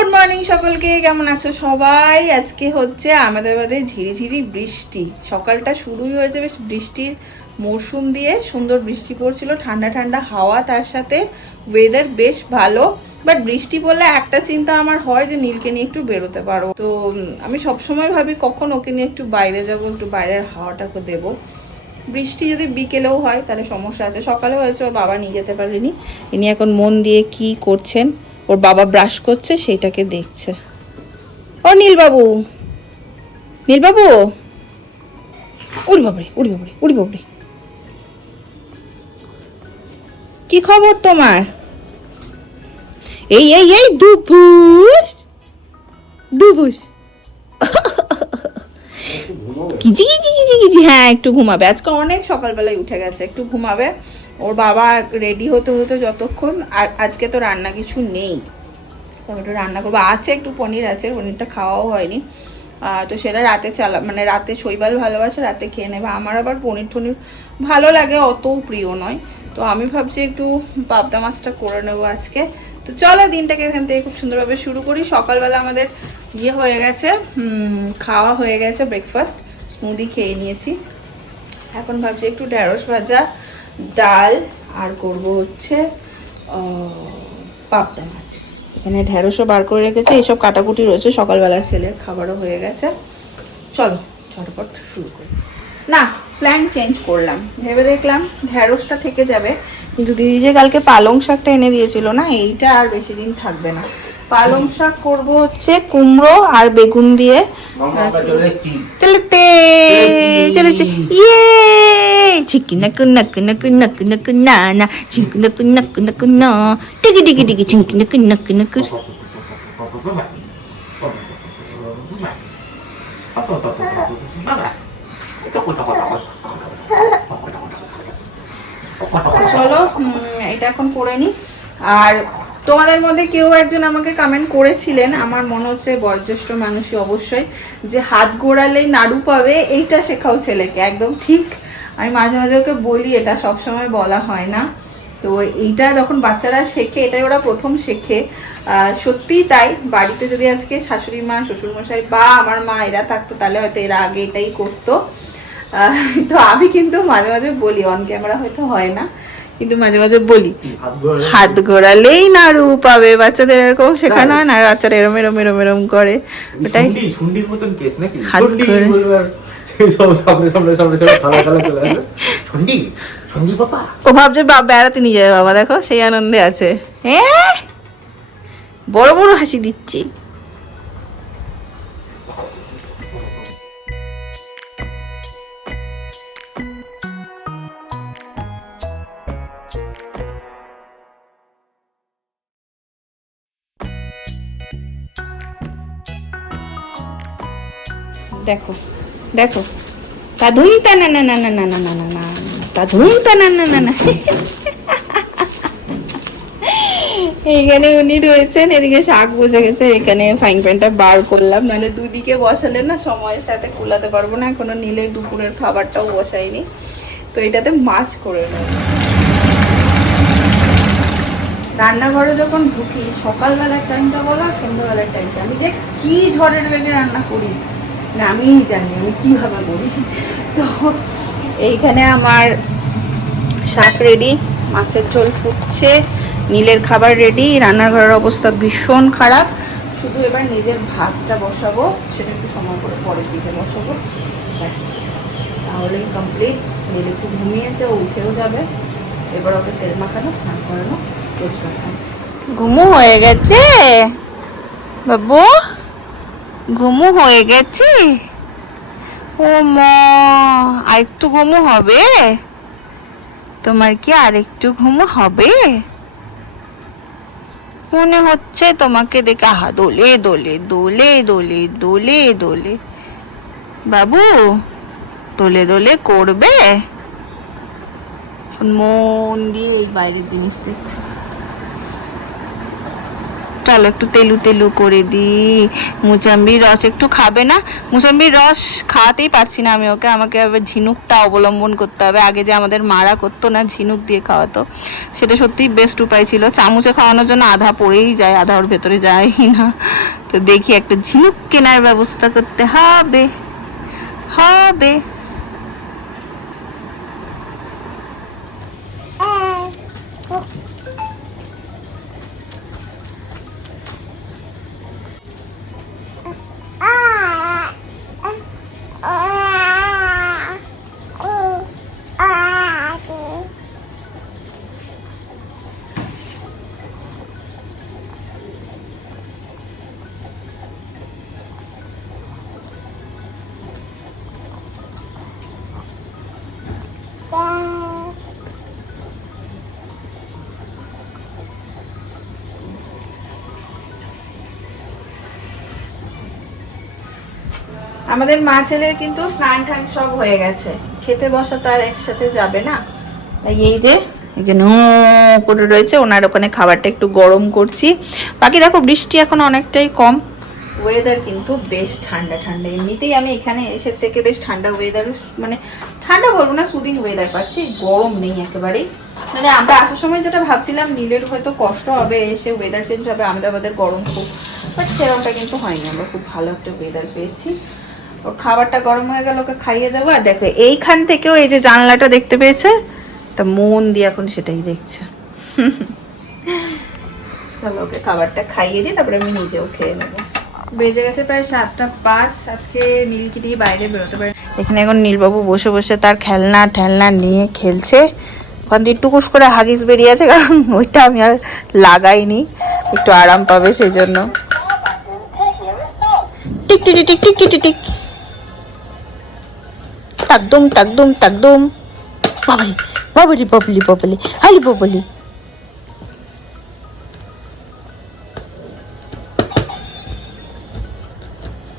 Good morning সকলকে, কেমন আছো সবাই? আজকে হচ্ছে আমাদের বাদে ঝিরিঝিরি বৃষ্টি। সকালটা শুরুই হয়েছে বেশ বৃষ্টির মরশুম দিয়ে, সুন্দর বৃষ্টি পড়ছিল, ঠান্ডা ঠান্ডা হাওয়া তার সাথে ওয়েদার বেশ ভালো। বাট বৃষ্টি পড়লে একটা চিন্তা আমার হয় যে নীলকে নিয়ে একটু বেরোতে পারো। তো আমি সবসময় ভাবি কখন ওকে নিয়ে একটু বাইরে যাব, একটু বাইরের হাওয়াটাকে দেবো। বৃষ্টি যদি বিকেলেও হয় তাহলে সমস্যা আছে। সকালে হয়েছে ওর বাবা নিয়ে যেতে পারেনি। ইনি এখন মন দিয়ে কি করছেন ওর বাবা ব্রাশ করছে, সেইটাকে দেখছে। ও নীলবাবু। নীলবাবু? উড়ি বাবরে উড়ি বাবরে উড়ি বাবরে। কি খবর তোমার? এই এই এই, দুপুর। দুপুস কিজি কিজি কিজি কিজি হ্যাঁ একটু ঘুমাবে। আজকে অনেক সকালবেলায় উঠে গেছে, একটু ঘুমাবে। ওর বাবা রেডি হতে হতে যতক্ষণ আজকে তো রান্না কিছু নেই। তো একটু রান্না করব। আছে একটু পনির আছে, পনিরটা খাওয়াও হয়নি। তো সেটা রাতে চালা মানে রাতে শৈবাল ভালোবাসে, রাতে খেয়ে নেবে। আমার আবার পনির টনির ভালো লাগে অতও প্রিয় নয়। তো আমি ভাবছি একটু পাবদা মাছটা করে নেব আজকে। তো চলো, দিনটাকে এখান থেকে খুব সুন্দরভাবে শুরু করি। সকালবেলা আমাদের ইয়ে হয়ে গেছে খাওয়া হয়ে গেছে ব্রেকফাস্ট স্মুদি খেয়ে নিয়েছি। এখন ভাবছি একটু ঢেঁড়স ভাজা, ডাল, আর করব হচ্ছে পাবদা মাছ। এখানে ঢেঁড়সও বার করে রেখেছে, এইসব কাটাকুটি রয়েছে, সকালবেলা ছেলের খাবারও হয়ে গেছে। চলো, ঝটপট শুরু করি। না প্ল্যান চেঞ্জ করলাম। ভেবে দেখলাম ঢেঁড়সটা থেকে যাবে। কিন্তু দিদি যে কালকে পালং শাকটা এনে দিয়েছিল না, এইটা আর বেশি দিন থাকবে না। পালং শাক করব হচ্ছে কুমড়ো আর বেগুন দিয়ে। চলেতে চলেছে। ইয়ে চিকি নাকু নাকু নাকু নাকু নাকু, না না চিঙ্কু নাকু নাকু নাকু, না। টিকি টিকি টিকি চিঙ্কু নাকু নাকু নাকু। চলো এটা এখন করে নি। আর তোমাদের মধ্যে কেউ একজন আমাকে কমেন্ট করেছিলেন, আমার মনে হচ্ছে বয়োজ্যেষ্ঠ মানুষই অবশ্যই, যে হাত গোড়ালেই নাড়ু পাবে, এইটা শেখাও ছেলেকে, একদম ঠিক। আমি মাঝে মাঝে ওকে বলি, এটা সব সময় বলা হয় না। তো এইটা যখন বাচ্চারা শেখে, এটাই ওরা প্রথম শেখে। সত্যিই তাই, বাড়িতে যদি আজকে শাশুড়ি মা, শ্বশুরমশাই বা আমার মা, এরা থাকতো, তাহলে হয়তো এরা আগে এটাই করতো। তো আমি কিন্তু মাঝে মাঝে বলি অন ক্যামেরা হয়তো হয় না। কিন্তু মাঝে মাঝে বলি হাত ঘোরালেই নাড়ু পাবে বাচ্চাদের এরকম শেখানো হয় না আর বাচ্চারা এরম এরম এরম এরম করে। ওটাই। শুন্ডি মতন কেস নাকি? হাত পাপা। ও ভাবছে বেড়াতে নিয়ে যাবে বাবা দেখো সেই আনন্দে আছে। হ্যাঁ? বড় বড় হাসি দিচ্ছি। দেখো দেখো তা ধুম তা না না না না না না না না না তা ধুম তা না না না না এইখানে উনি রয়েছেন এদিকে শাক বসে গেছে এখানে ফাইন প্যানটা বার করলাম নাহলে দুদিকে বসালে না সময়ের সাথে কুলাতে পারব না এখনও নিলে দুপুরের খাবারটাও বসাইনি তো এটাতে মাছ করে নেব রান্নাঘরে যখন ঢুকি সকালবেলার টাইমটা বলো সন্ধ্যাবেলার টাইমটা আমি যে কি ঝড়ের বেগে রান্না করি না আমিই জানি আমি কীভাবে করি। তো এইখানে আমার শাক রেডি মাছের ঝোল ফুটছে, নীলের খাবার রেডি রান্নাঘরের অবস্থা ভীষণ খারাপ। শুধু এবার নিজের ভাতটা বসাবো, সেটা একটু সময় করে পরের দিকে বসাবো। ব্যাস তাহলেই কমপ্লিট নীল একটু ঘুমিয়েছে, ও উঠেও যাবে। এবার ওকে তেল মাখানো, স্নান করানো, রোজগার খাচ্ছে ঘুমু হয়ে গেছে? বাবু? ঘুমু হয়ে গেছে? ও মা, আরেকটু ঘুমু হবে? তোমার কি আরেকটু ঘুমু হবে? মনে হচ্ছে তোমাকে দেখে, আহা, দোলে দোলে দোলে দোলে দোলে দোলে। বাবু, দোলে দোলে করবে? মন দিয়ে এই বাইরের জিনিস দেখছে। চলো একটু তেলু তেলু করে দিই মুসাম্বির রস একটু খাবে না? মুসাম্বির রস খাওয়াতেই পারছি না আমি ওকে। আমাকে আবার ঝিনুকটা অবলম্বন করতে হবে। আগে যে আমাদের মারা করতো না, ঝিনুক দিয়ে খাওয়াতো। সেটা সত্যিই বেস্ট উপায় ছিল। চামচে খাওয়ানোর জন্য আধা পড়েই যায়, আধা ওর ভেতরে যায় না। তো দেখি একটা ঝিনুক কেনার ব্যবস্থা করতে হবে। হবে। আমাদের মা ছেলের কিন্তু স্নান টান সব হয়ে গেছে। খেতে বসা তো আর একসাথে যাবে না। তাই এই যে এই যে নো করে রয়েছে ওনার ওখানে খাবারটা একটু গরম করছি। বাকি দেখো বৃষ্টি এখন অনেকটাই কম। ওয়েদার কিন্তু বেশ ঠান্ডা ঠান্ডা। এমনিতেই আমি এখানে এসে থেকে বেশ ঠান্ডা ওয়েদার মানে ঠান্ডা বলব না সুদিন ওয়েদার পাচ্ছি। গরম নেই একেবারেই। মানে আমরা আসার সময় যেটা ভাবছিলাম নীলের হয়তো কষ্ট হবে এসে ওয়েদার চেঞ্জ হবে আহমেদাবাদের গরম খুব বাট সেরকমটা কিন্তু হয়নি। আমরা খুব ভালো একটা ওয়েদার পেয়েছি। ওর খাবারটা গরম হয়ে গেল ওকে খাইয়ে দেবো। আর দেখো এইখান থেকেও এই যে জানলাটা দেখতে পেয়েছে তা মন দিয়ে এখন সেটাই দেখছে। চলো ওকে খাবারটা খাইয়ে দিই তারপরে আমি নিজেও খেয়ে নেব। বেজে গেছে প্রায় সাতটা পাঁচ আজকে নীলকে দিয়ে বাইরে বেরোতে পারে। এখানে এখন নীলবাবু বসে বসে তার খেলনা ঠেলনা নিয়ে খেলছে। ওখান দিয়ে টুকুস করে হাগিস বেরিয়ে আছে কারণ ওইটা আমি আর লাগাইনি একটু আরাম পাবে সেই জন্য টিক টিক টিক টিক টিক টিক টিক। তাকদুম তাকদুম তাকদুম। বাবালি বাবালি বাবলি বাবলি হালি বাবলি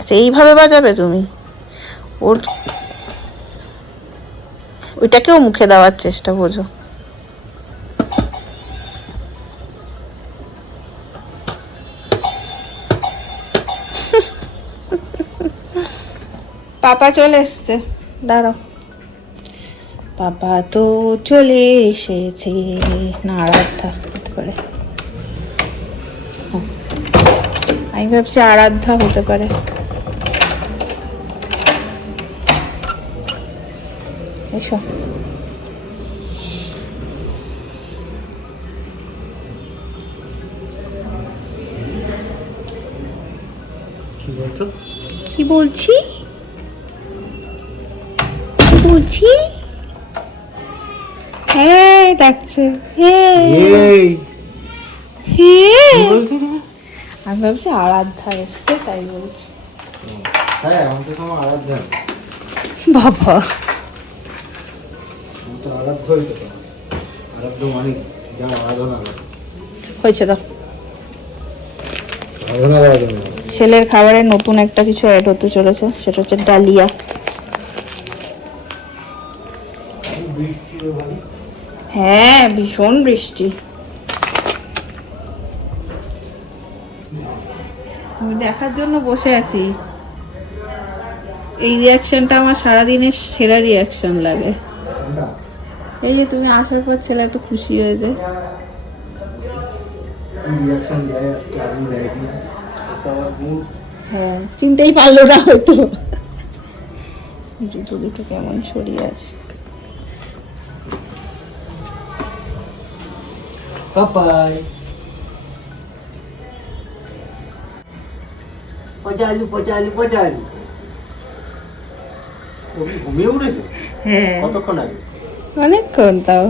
আচ্ছা এইভাবে বাজাবে তুমি? ওর ওইটাকেও মুখে দেওয়ার চেষ্টা, বোঝো। পাপা চলে এসছে। দাঁড়াও। পাপা তো চলে এসেছে না আরাধ্যা হতে পারে। হ্যাঁ। আমি ভাবছি আরাধ্যা হতে পারে। এসো। কি বলছো? বলছি হ্যাঁ ডাকছে। হ্যাঁ। এই। হ্যাঁ। আমি ভাবছি আরাধ্যা এসছে তাই বলছি। হ্যাঁ আমি তো তোমার আরাধ্যা। বাবা। হয়েছে তো। ছেলের খাবারে নতুন একটা কিছু অ্যাড হতে চলেছে সেটা হচ্ছে ডালিয়া। হ্যাঁ ভীষণ বৃষ্টি। দেখার জন্য বসে আছি। এই রিয়াকশনটা আমার সারাদিনের সেরা রিয়াকশন লাগে। এই যে তুমি আসার পর ছেলে এত খুশি হয়ে যায়। হ্যাঁ চিনতেই পারল না হয়তো। জুতো দুটো কেমন সরিয়ে আছে। পাপাই পচালু পচালু পচালু ঘুমিয়ে উঠেছে হ্যাঁ। কতক্ষণ আগে? অনেকক্ষণ তাও।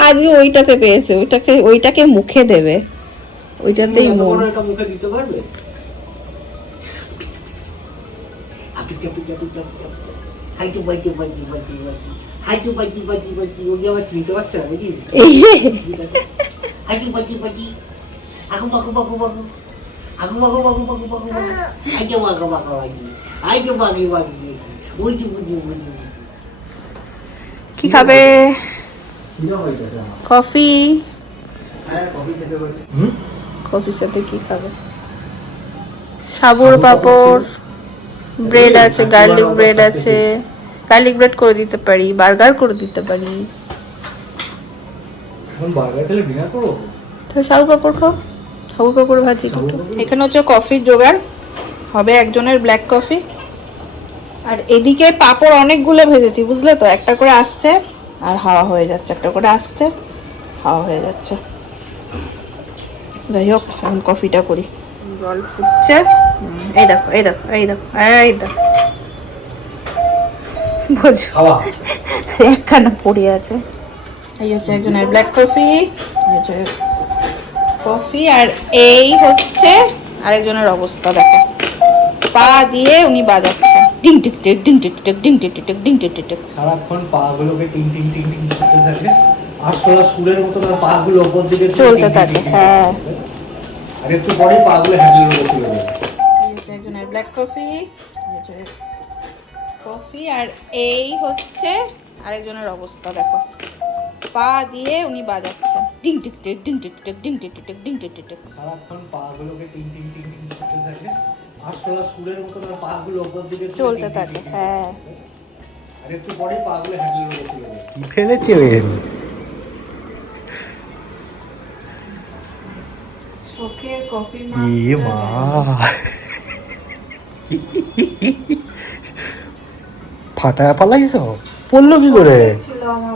আজকে ওইটাতে পেয়েছে ওইটাকে ওইটাকে মুখে দেবে। ওইটাতেই মন। মুখে দিতে পারবে? হাইটু হাইটু বাইটু বাইটু বাইটু ওকে আবার চিনতে পারছে না আইজো আইজো বুঝি বুঝি কি খাবে? কফি। হ্যাঁ কফি খেতে কফির সাথে কি খাবে? সাবুর পাপড় ব্রেড আছে গার্লিক ব্রেড আছে। গার্লিক ব্রেড করে দিতে পারি বার্গার করে দিতে পারি। সাবু পাপড় খাও। সাবু পাপড় ভাজি এখানে হচ্ছে কফির জোগাড়। হবে একজনের ব্ল্যাক কফি আর এদিকে পাপড় অনেকগুলো ভেজেছি বুঝলে তো? একটা করে আসছে আর হাওয়া হয়ে যাচ্ছে একটা করে আসছে হাওয়া হয়ে যাচ্ছে। যাই হোক এখন কফিটা করি। জল ফুটছে। এই দেখো এই দেখো এই দেখো এই দেখো। বোঝো। একখানা পড়ে আছে। এই হচ্ছে একজনের ব্ল্যাক কফি হচ্ছে কফি আর এই হচ্ছে আরেকজনের অবস্থা দেখো। পা দিয়ে উনি বাজাচ্ছেন ডিং টিক টিক ডিং টিক টিক ডিং টিক টিক ডিং টিক টিক সারাক্ষণ পা গুলোকে টিং টিং টিং টিং করতে থাকে। আর সোলা সুরের মতো তার পা গুলো ওপর দিকে চলতে থাকে, হ্যাঁ। আর একটু পরে পা গুলো হ্যান্ডেলের উপর একজনের ব্ল্যাক কফি কফি আর এই হচ্ছে আরেকজনের অবস্থা দেখো পা দিয়ে উনি বাজাচ্ছেন ডিং টিক টিক ডিং টিক টিক ডিং টিক টিক ডিং টিক টিক সারাক্ষণ পা গুলোকে টিং টিং টিং টিং করতে থাকে আর সোলা সুরের মতো তার পা গুলো ওপর দিকে চলতে থাকে হ্যাঁ আর একটু পরে পা গুলো হ্যান্ডেলের উপর দেবে কি ফেলেছে শখের কফি ইয়ে মা ফাটায় পালাইছ? পড়ল কি করে? ছিল আমার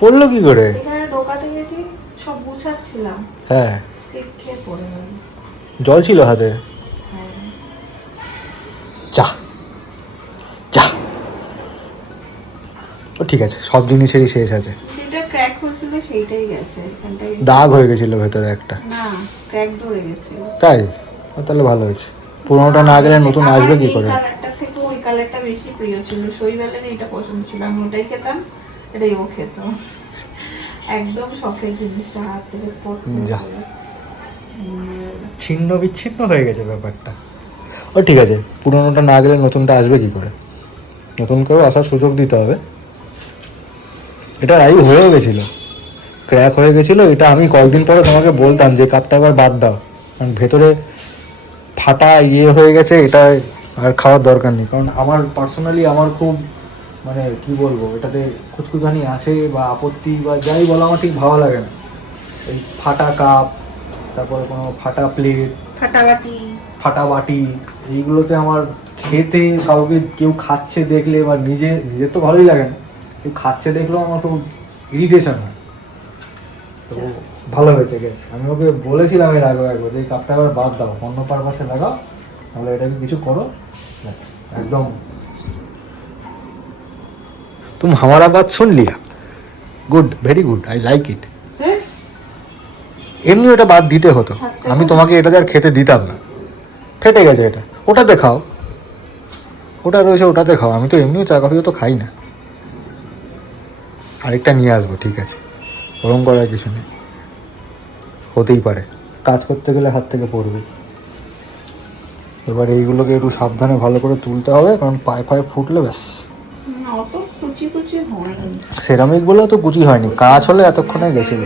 পড়ল কি করে? এখানে ঢোকাতে গেছি সব গুছাচ্ছিলাম। হ্যাঁ। স্লিপ খেয়ে পড়ে গেল। জল ছিল হাতে? হ্যাঁ। যা। যা। ও ঠিক আছে সব জিনিসেরই শেষ আছে। যেটা ক্র্যাক হয়েছিল সেইটাই গেছে এখানটাই দাগ হয়ে গেছিল ভেতরে একটা। না ক্র্যাক ধরে গেছিল তাই? তাহলে ভালো হয়েছে। পুরোনোটা না গেলে নতুন আসবে কি করে? কালারটা বেশি প্রিয় ছিল। শৈবালের এটা পছন্দ ছিল। আমি ওটাই খেতাম এটাই ও খেত। একদম শখের জিনিসটা হাত থেকে ছিন্ন বিচ্ছিন্ন হয়ে গেছে ব্যাপারটা। ও ঠিক আছে। পুরোনোটা না গেলে নতুনটা আসবে কি করে? নতুন নতুনকেও আসার সুযোগ দিতে হবে। এটা রাই হয়েও গেছিল। ক্র্যাক হয়ে গেছিল। এটা আমি কয়েকদিন পরে তোমাকে বলতাম যে কাপটা আবার বাদ দাও। কারণ ভেতরে ফাটা ইয়ে হয়ে গেছে এটা আর খাওয়ার দরকার নেই। কারণ আমার পার্সোনালি আমার খুব মানে কি বলব এটাতে খুঁতখুতানি আছে বা আপত্তি বা যাই বলো আমার ঠিক ভালো লাগে না। এই ফাটা কাপ তারপরে কোনো ফাটা প্লেট ফাটাফাটি ফাটা বাটি এইগুলোতে আমার খেতে কাউকে কেউ খাচ্ছে দেখলে বা নিজে নিজের তো ভালোই লাগে না। কেউ খাচ্ছে দেখলেও আমার খুব ইরিটেশন হয়। তো ভালো হয়েছে গেছে আমি ওকে বলেছিলাম এর আগে একবার যে কাপটা আবার বাদ দাও অন্য পারপাসে লাগাও। তাহলে এটাকে কিছু করো দেখ, একদম तुम हमारा बात सुन लिया good very good I like it এমনি ওটা বাদ দিতে হতো আমি তোমাকে এটাতে আর খেতে দিতাম না ফেটে গেছে এটা ওটাতে খাও ওটা রয়েছে ওটাতে খাও আমি তো এমনিও চা কফিও তো খাই না আরেকটা নিয়ে আসবো ঠিক আছে ওরম করার কিছু নেই হতেই পারে কাজ করতে গেলে হাত থেকে পড়বে এবার এইগুলোকে একটু সাবধানে ভালো করে তুলতে হবে কারণ পায়ে পায়ে ফুটলে ব্যাস। সেরামিক বলেও তো কুচি হয়নি কাজ হলে এতক্ষণে গেছিল।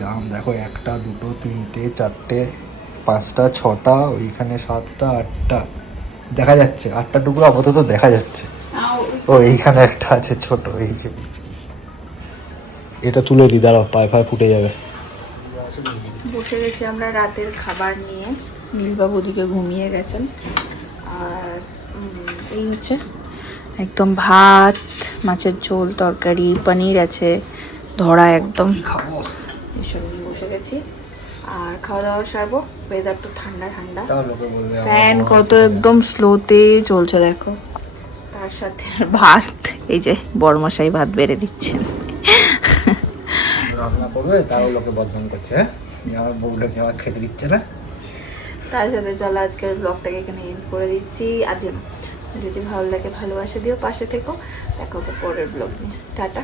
রাম দেখো একটা দুটো তিনটে চারটে পাঁচটা ছটা ওইখানে সাতটা আটটা দেখা যাচ্ছে আটটা টুকরো আপাতত দেখা যাচ্ছে। ও- ও এইখানে একটা আছে ছোট এই যে। এটা তুলে দিই দাঁড়াও পায়ে পায়ে ফুটে যাবে। বসে গেছি আমরা রাতের খাবার নিয়ে। নীলবাবু দিকে ঘুমিয়ে গেছেন। আর এই হচ্ছে একদম ভাত মাছের ঝোল তরকারি পনির আছে ধরা একদম। এসব নিয়ে বসে গেছি। আর খাওয়া দাওয়া সারবো ওয়েদার তো ঠান্ডা ঠান্ডা। ফ্যান কত একদম স্লোতে চলছে দেখো। তার সাথে ভাত এই যে বরমশাই ভাত বেড়ে দিচ্ছেন। রান্না করবে তাও লোকে বদনাম করছে হ্যাঁ? আমার বউটাকে আমার খেতে দিচ্ছে না। তার সাথে চলো, আজকের ব্লগটাকে এখানে এন্ড করে দিচ্ছি। আর যদি ভালো লাগে, ভালোবাসা দিও, পাশে থেকো। দেখো পরের ব্লগ নিয়ে। টাটা।